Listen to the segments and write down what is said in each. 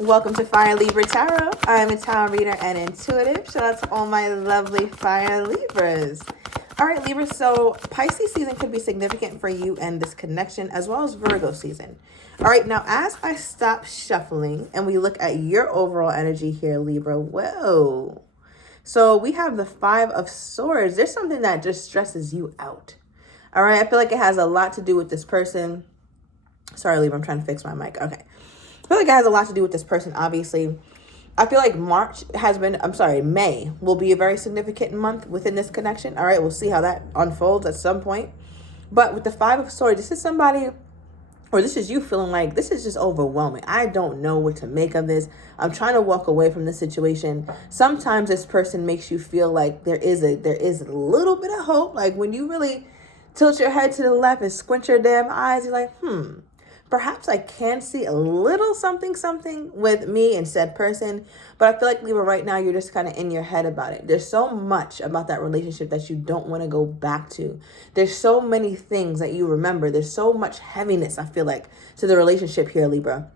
Welcome to Fire Libra Tarot. I'm a tarot reader and intuitive. Shout out to all my lovely Fire Libras. All right, Libra, so Pisces season could be significant for you and this connection, as well as Virgo season. All right, now as I stop shuffling and we look at your overall energy here, Libra, whoa. So we have the Five of Swords. There's something that just stresses you out. All right, I feel like it has a lot to do with this person. Sorry, Libra, I'm trying to fix my mic. Okay. I feel like it has a lot to do with this person, obviously. I feel like May will be a very significant month within this connection. All right, we'll see how that unfolds at some point. But with the Five of Swords, this is somebody, or this is you feeling like this is just overwhelming. I don't know what to make of this. I'm trying to walk away from this situation. Sometimes this person makes you feel like there is a little bit of hope. Like when you really tilt your head to the left and squint your damn eyes, you're like, perhaps I can see a little something with me and said person, but I feel like, Libra, right now you're just kind of in your head about it. There's so much about that relationship that you don't want to go back to. There's so many things that you remember. There's so much heaviness, I feel like, to the relationship here, Libra.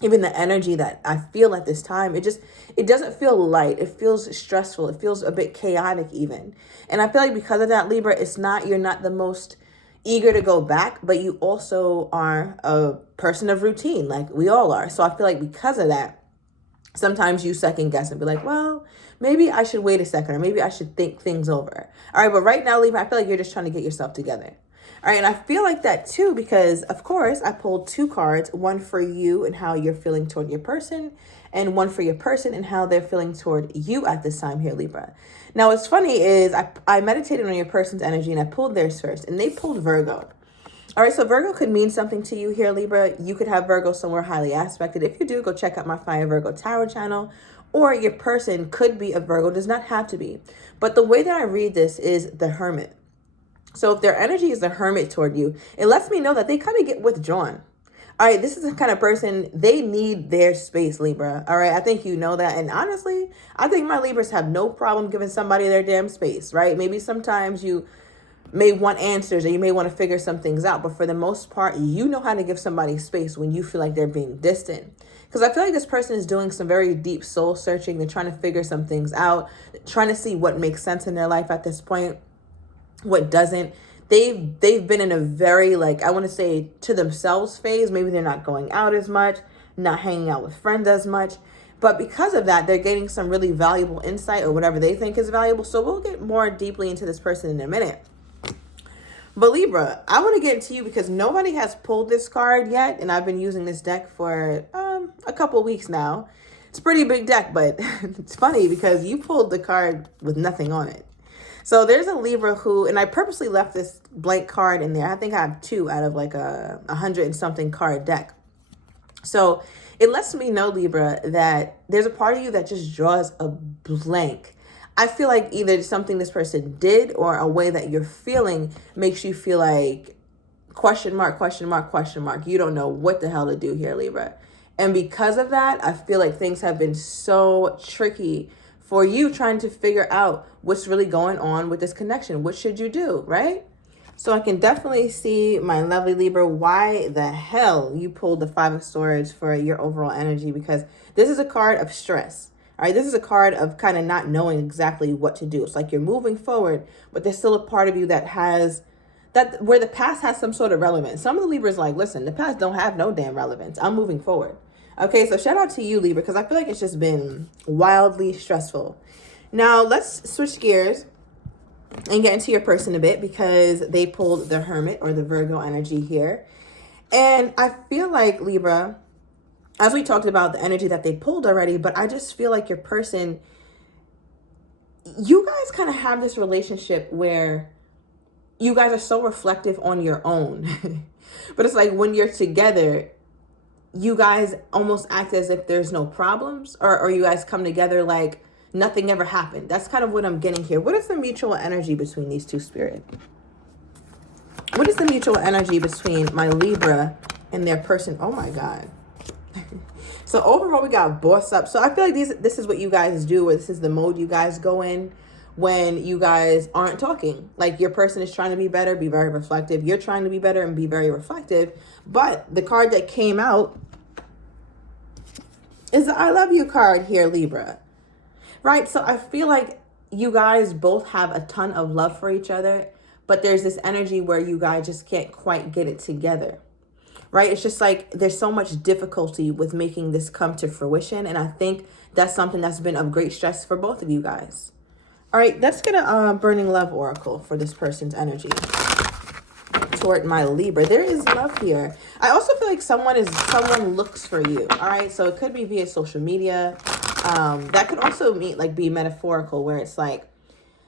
Even the energy that I feel at this time, it doesn't feel light. It feels stressful. It feels a bit chaotic even. And I feel like because of that, Libra, you're not the most eager to go back, but you also are a person of routine, like we all are. So I feel like because of that, sometimes you second guess and be like, well, maybe I should wait a second, or maybe I should think things over. All right, but right now, Libra, I feel like you're just trying to get yourself together. All right, and I feel like that too because, of course, I pulled two cards, one for you and how you're feeling toward your person, and one for your person and how they're feeling toward you at this time here, Libra. Now, what's funny is I meditated on your person's energy and I pulled theirs first, and they pulled Virgo. All right, so Virgo could mean something to you here, Libra. You could have Virgo somewhere highly aspected. If you do, go check out my Fire Virgo Tarot channel. Or your person could be a Virgo, does not have to be. But the way that I read this is the Hermit. So if their energy is the Hermit toward you, it lets me know that they kind of get withdrawn. All right, this is the kind of person, they need their space, Libra. All right, I think you know that. And honestly, I think my Libras have no problem giving somebody their damn space, right? Maybe sometimes you may want answers or you may want to figure some things out. But for the most part, you know how to give somebody space when you feel like they're being distant. Because I feel like this person is doing some very deep soul searching. They're trying to figure some things out, trying to see what makes sense in their life at this point, what doesn't. They've been in a very, like, I want to say to themselves phase. Maybe they're not going out as much, not hanging out with friends as much. But because of that, they're getting some really valuable insight or whatever they think is valuable. So we'll get more deeply into this person in a minute. But Libra, I want to get into you because nobody has pulled this card yet. And I've been using this deck for a couple weeks now. It's a pretty big deck, but it's funny because you pulled the card with nothing on it. So there's a Libra who, and I purposely left this blank card in there. I think I have two out of like 100 and something card deck. So it lets me know, Libra, that there's a part of you that just draws a blank. I feel like either something this person did or a way that you're feeling makes you feel like question mark, question mark, question mark. You don't know what the hell to do here, Libra. And because of that, I feel like things have been so tricky for you trying to figure out what's really going on with this connection. What should you do, right? So I can definitely see, my lovely Libra, why the hell you pulled the Five of Swords for your overall energy, because this is a card of stress. All right, this is a card of kind of not knowing exactly what to do. It's like you're moving forward, but there's still a part of you that has, that where the past has some sort of relevance. Some of the Libras like, listen, the past don't have no damn relevance. I'm moving forward. Okay, so shout out to you, Libra, because I feel like it's just been wildly stressful. Now, let's switch gears and get into your person a bit because they pulled the Hermit or the Virgo energy here. And I feel like, Libra, as we talked about the energy that they pulled already, but I just feel like your person, you guys kind of have this relationship where you guys are so reflective on your own. But it's like when you're together, you guys almost act as if there's no problems, or you guys come together like nothing ever happened. That's kind of what I'm getting here. What is the mutual energy between these two, Spirit? What is the mutual energy between my Libra and their person? Oh my God. So overall, we got boss up. So I feel like this is what you guys do, or this is the mode you guys go in when you guys aren't talking. Like your person is trying to be better, be very reflective. You're trying to be better and be very reflective. But the card that came out is the I love you card here, Libra. Right? So I feel like you guys both have a ton of love for each other, but there's this energy where you guys just can't quite get it together. Right? It's just like there's so much difficulty with making this come to fruition. And I think that's something that's been of great stress for both of you guys. All right, let's get a Burning Love Oracle for this person's energy toward my Libra. There is love here. I also feel like someone looks for you. All right, so it could be via social media. That could also be metaphorical, where it's like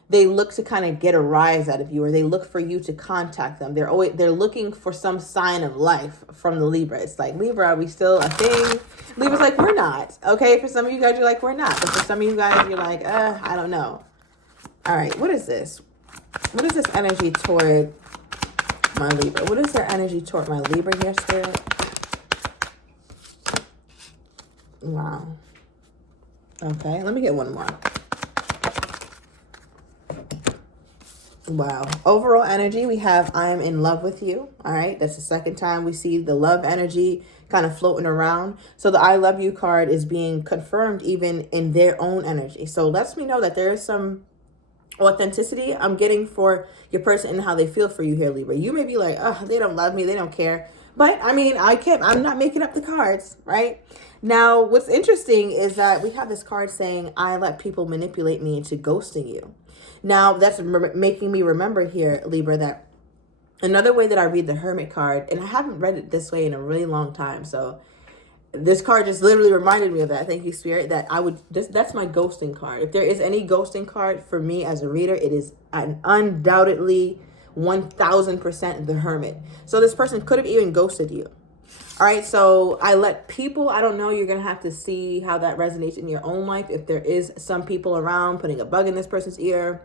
they look to kind of get a rise out of you, or they look for you to contact them. They're looking for some sign of life from the Libra. It's like, Libra, are we still a thing? Libra's like, we're not. Okay, for some of you guys, you're like, we're not. But for some of you guys, you're like, I don't know. All right, what is this? What is this energy toward my Libra? What is their energy toward my Libra here, Spirit? Wow. Okay, let me get one more. Wow. Overall energy, we have I am in love with you. All right, that's the second time we see the love energy kind of floating around. So the I love you card is being confirmed even in their own energy. So lets me know that there is some authenticity I'm getting for your person and how they feel for you here, Libra. You may be like, oh, they don't love me, they don't care. But I mean, I'm not making up the cards, right? Now, what's interesting is that we have this card saying, I let people manipulate me into ghosting you. Now, that's making me remember here, Libra, that another way that I read the Hermit card, and I haven't read it this way in a really long time, so this card just literally reminded me of that. Thank you, Spirit, that that's my ghosting card. If there is any ghosting card for me as a reader, it is undoubtedly 1000% the Hermit. So this person could have even ghosted you. All right, so I let people, I don't know, you're going to have to see how that resonates in your own life. If there is some people around putting a bug in this person's ear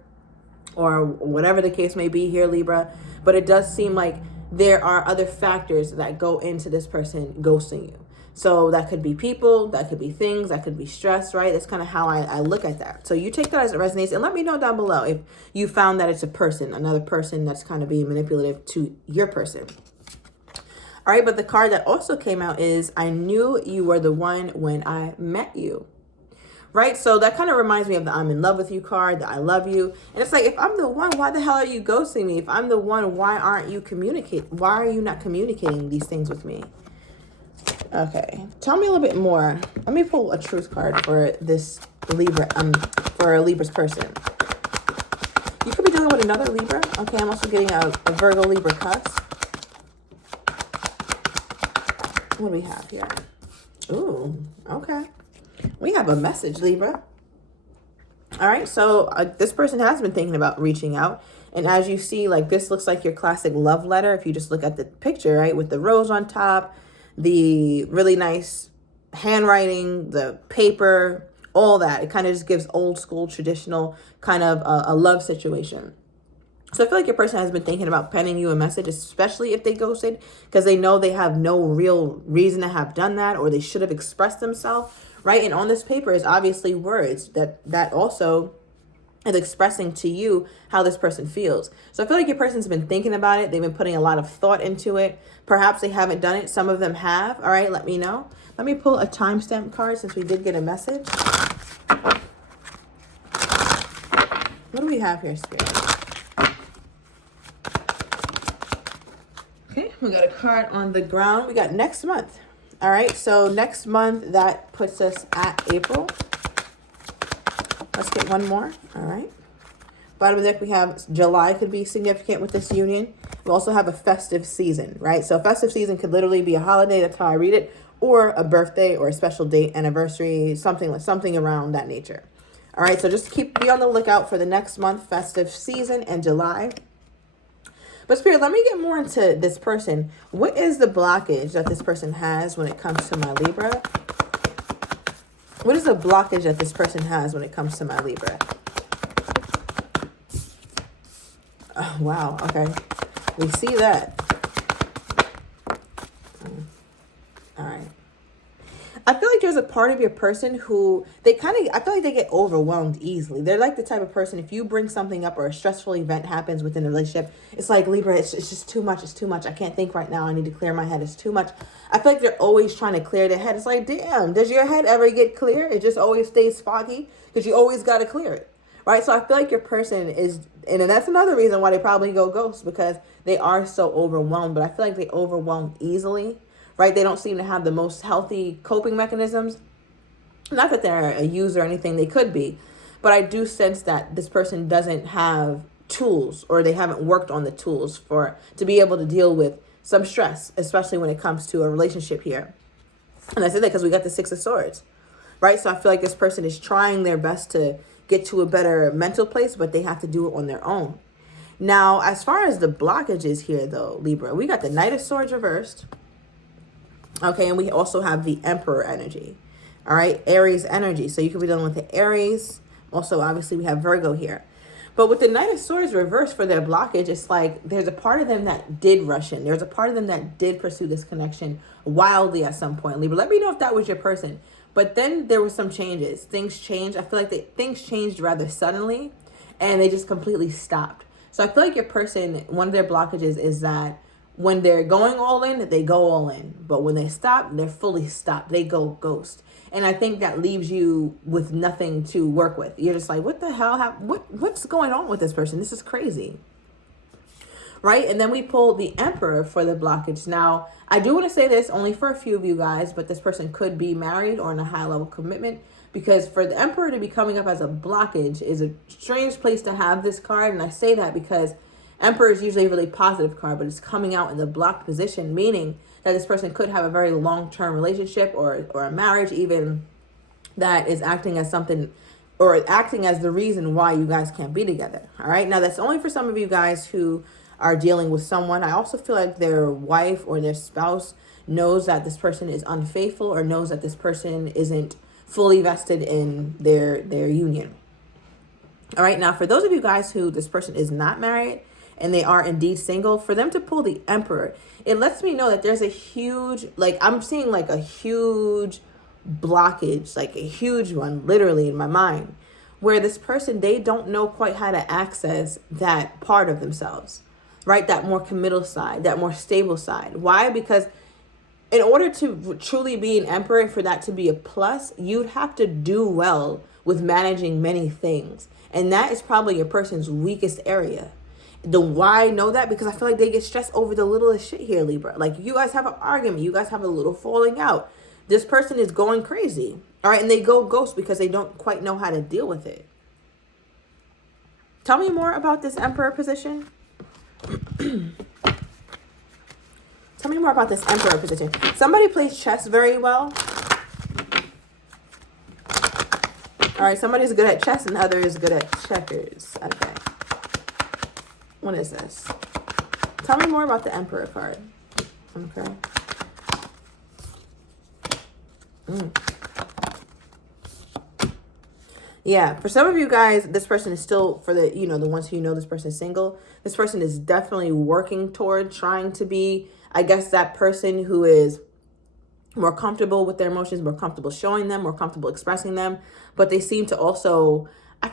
or whatever the case may be here, Libra. But it does seem like there are other factors that go into this person ghosting you. So that could be people, that could be things, that could be stress, right? That's kind of how I look at that. So you take that as it resonates, and let me know down below if you found that it's a person, another person that's kind of being manipulative to your person. All right, but the card that also came out is, I knew you were the one when I met you. Right? So that kind of reminds me of the I'm in love with you card, the I love you. And it's like, if I'm the one, why the hell are you ghosting me? If I'm the one, why are you not communicating these things with me? Okay, tell me a little bit more. Let me pull a truth card for this Libra, for a Libra's person. You could be dealing with another Libra. Okay, I'm also getting a Virgo Libra cusp. What do we have here? Ooh, okay. We have a message, Libra. All right, so this person has been thinking about reaching out. And as you see, like, this looks like your classic love letter. If you just look at the picture, right, with the rose on top, the really nice handwriting, the paper, all that. It kind of just gives old school, traditional kind of a love situation. So I feel like your person has been thinking about penning you a message, especially if they ghosted, because they know they have no real reason to have done that, or they should have expressed themselves, right? And on this paper is obviously words that also is expressing to you how this person feels. So I feel like your person's been thinking about it. They've been putting a lot of thought into it. Perhaps they haven't done it. Some of them have. All right, let me know. Let me pull a timestamp card since we did get a message. What do we have here, Spirit? Okay, we got a card on the ground. We got next month. All right, so next month, that puts us at April. Let's get one more. All right. Bottom of the deck, we have July could be significant with this union. We also have a festive season, right? So a festive season could literally be a holiday. That's how I read it. Or a birthday or a special date, anniversary, something around that nature. All right, so just be on the lookout for the next month, festive season, and July. But Spirit, let me get more into this person. What is the blockage that this person has when it comes to my Libra? What is the blockage that this person has when it comes to my Libra? Oh, wow. Okay. We see that. All right. I feel like there's a part of your person who I feel like they get overwhelmed easily. They're like the type of person, if you bring something up or a stressful event happens within a relationship, it's like, Libra, it's just too much. It's too much. I can't think right now. I need to clear my head. It's too much. I feel like they're always trying to clear their head. It's like, damn, does your head ever get clear? It just always stays foggy because you always got to clear it. Right? So I feel like your person is, and that's another reason why they probably go ghost, because they are so overwhelmed. But I feel like they overwhelm easily. Right? They don't seem to have the most healthy coping mechanisms. Not that they're a user or anything, they could be. But I do sense that this person doesn't have tools, or they haven't worked on the tools to be able to deal with some stress, especially when it comes to a relationship here. And I say that because we got the Six of Swords. Right? So I feel like this person is trying their best to get to a better mental place, but they have to do it on their own. Now, as far as the blockages here, though, Libra, we got the Knight of Swords reversed. Okay, and we also have the Emperor energy. All right, Aries energy. So you could be dealing with the Aries. Also, obviously, we have Virgo here. But with the Knight of Swords reversed for their blockage, it's like there's a part of them that did rush in. There's a part of them that did pursue this connection wildly at some point. Libra, let me know if that was your person. But then there were some changes. Things changed. I feel like things changed rather suddenly, and they just completely stopped. So I feel like your person, one of their blockages is that when they're going all in, they go all in. But when they stop, they're fully stopped. They go ghost. And I think that leaves you with nothing to work with. You're just like, what the hell? What's going on with this person? This is crazy. Right? And then we pulled the Emperor for the blockage. Now, I do want to say this only for a few of you guys, but this person could be married or in a high level commitment. Because for the Emperor to be coming up as a blockage is a strange place to have this card. And I say that because Emperor is usually a really positive card, but it's coming out in the blocked position, meaning that this person could have a very long-term relationship or a marriage even that is acting as something, or acting as the reason why you guys can't be together. All right. Now, that's only for some of you guys who are dealing with someone. I also feel like their wife or their spouse knows that this person is unfaithful, or knows that this person isn't fully vested in their union. All right. Now, for those of you guys who this person is not married and they are indeed single, for them to pull the Emperor, it lets me know that there's a huge, like I'm seeing like a huge blockage, like a huge one, literally in my mind, where this person, they don't know quite how to access that part of themselves, right? That more committal side, that more stable side. Why? Because in order to truly be an Emperor, for that to be a plus, you'd have to do well with managing many things. And that is probably your person's weakest area. The why I know that, because I feel like they get stressed over the littlest shit here, Libra. Like, you guys have an argument, you guys have a little falling out. This person is going crazy. All right, and they go ghost because they don't quite know how to deal with it. Tell me more about this Emperor position. Tell me more about this Emperor position. Somebody plays chess very well. All right, somebody's good at chess and the other is good at checkers. Okay. What is this? Tell me more about the Emperor card. Okay. Yeah, for some of you guys, this person is still, for the, the ones who this person is single, this person is definitely working toward trying to be, I guess, that person who is more comfortable with their emotions, more comfortable showing them, more comfortable expressing them. But they seem to also, I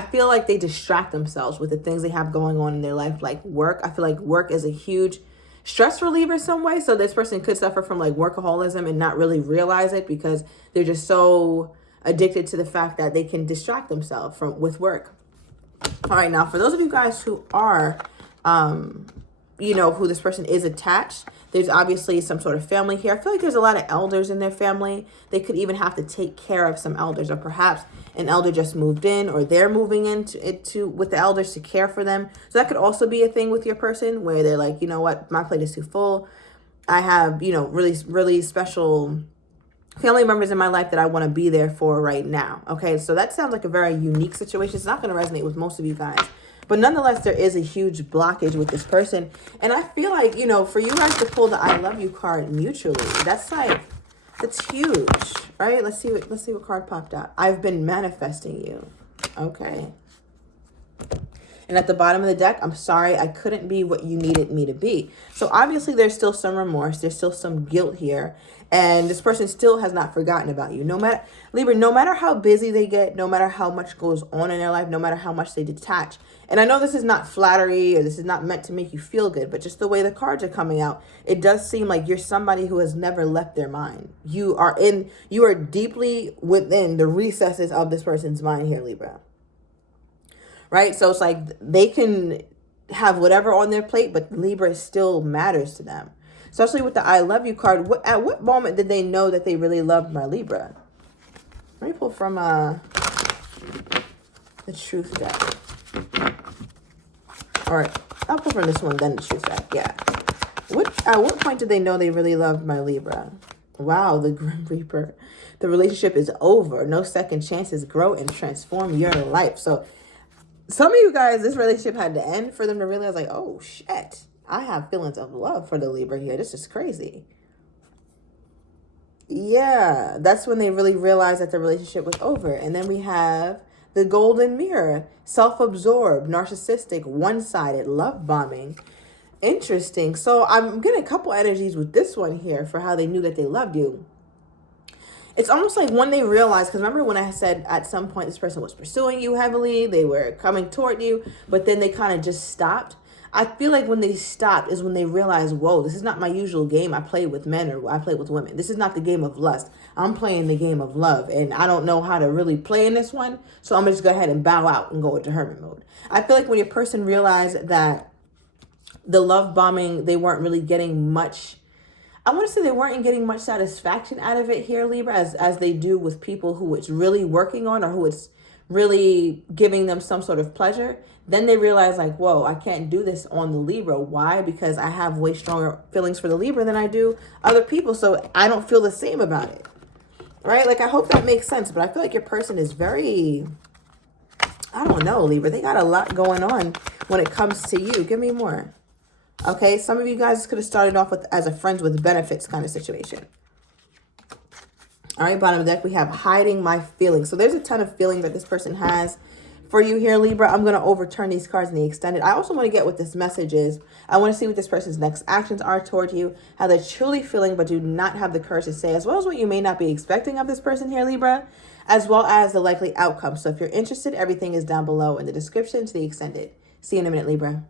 feel like they distract themselves with the things they have going on in their life, like work. I feel like work is a huge stress reliever some way. So this person could suffer from like workaholism and not really realize it because they're just so addicted to the fact that they can distract themselves with work. All right, now for those of you guys who are, who this person is attached, there's obviously some sort of family here. I feel like there's a lot of elders in their family. They could even have to take care of some elders, or perhaps an elder just moved in, or they're moving into with the elders to care for them. So that could also be a thing with your person where they're like, you know what, my plate is too full. I have, really, really special family members in my life that I want to be there for right now. Okay, so that sounds like a very unique situation. It's not going to resonate with most of you guys. But nonetheless, there is a huge blockage with this person. And I feel like, for you guys to pull the I love you card mutually, that's huge, right? Let's see what card popped out. I've been manifesting you. Okay. And at the bottom of the deck, I'm sorry, I couldn't be what you needed me to be. So obviously there's still some remorse. There's still some guilt here. And this person still has not forgotten about you. No matter, Libra, no matter how busy they get, no matter how much goes on in their life, no matter how much they detach. And I know this is not flattery or this is not meant to make you feel good, but just the way the cards are coming out, it does seem like you're somebody who has never left their mind. You are deeply within the recesses of this person's mind here, Libra. Right? So it's like they can have whatever on their plate, but Libra still matters to them. Especially with the I love you card. At what moment did they know that they really loved my Libra? Let me pull from the truth deck. Or I'll pull from this one, then the truth deck. Yeah. At what point did they know they really loved my Libra? Wow, the Grim Reaper. The relationship is over. No second chances. Grow and transform your life. So some of you guys, this relationship had to end for them to realize like, oh shit, I have feelings of love for the Libra here. This is crazy. Yeah, that's when they really realized that the relationship was over. And then we have the golden mirror, self-absorbed, narcissistic, one-sided, love bombing. Interesting. So I'm getting a couple energies with this one here for how they knew that they loved you. It's almost like when they realized, because remember when I said at some point this person was pursuing you heavily, they were coming toward you, but then they kind of just stopped. I feel like when they stopped is when they realized, whoa, this is not my usual game. I play with men or I play with women. This is not the game of lust. I'm playing the game of love, and I don't know how to really play in this one, so I'm going to just go ahead and bow out and go into hermit mode. I feel like when your person realized that the love bombing, they weren't really getting much, I want to say they weren't getting much satisfaction out of it here, Libra, as they do with people who it's really working on or who it's really giving them some sort of pleasure. Then they realize like, whoa, I can't do this on the Libra. Why? Because I have way stronger feelings for the Libra than I do other people. So I don't feel the same about it. Right? Like, I hope that makes sense. But I feel like your person is very, I don't know, Libra. They got a lot going on when it comes to you. Give me more. Okay, some of you guys could have started off with as a friends with benefits kind of situation. All right, bottom of the deck, we have hiding my feelings. So there's a ton of feelings that this person has for you here, Libra. I'm going to overturn these cards in the extended. I also want to get what this message is. I want to see what this person's next actions are toward you, how they're truly feeling but do not have the courage to say, as well as what you may not be expecting of this person here, Libra, as well as the likely outcome. So if you're interested, everything is down below in the description to the extended. See you in a minute, Libra.